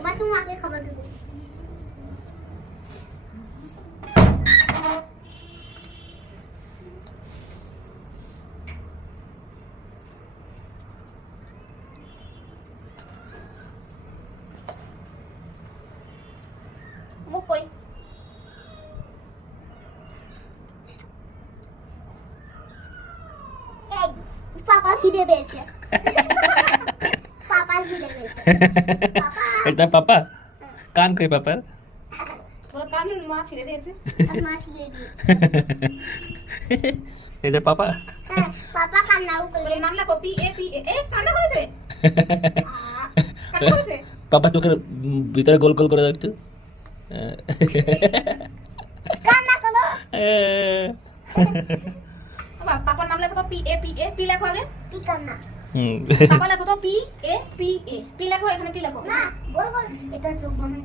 তোমার তুমি আগে খাবার দেবো। মুখ কই? পাপা খিদে পেয়েছে। পাপা খিদে পেয়েছে। পাপা এটা পাপা কান কই পাপার? তোর কান মা ছিঁড়ে দিয়েছে। মাছ দিয়ে দিয়েছে। এটা পাপা হ্যাঁ, পাপা কান্নাও তোর করে। নাম লেখো পি এ পি এ। এ কান্না করেছে। কান্না করেছে। পাপা চোখের ভিতরে গোল গোল করে দাও একটু। কান্না করো। পাপার নাম লেখো তো P A P A. P লেখো আগে। কি কান্না? পাপা লেখো তো P A P A. P লেখো, এখানে পি লেখো। না, গোল গোল এটা চোখ বানাই।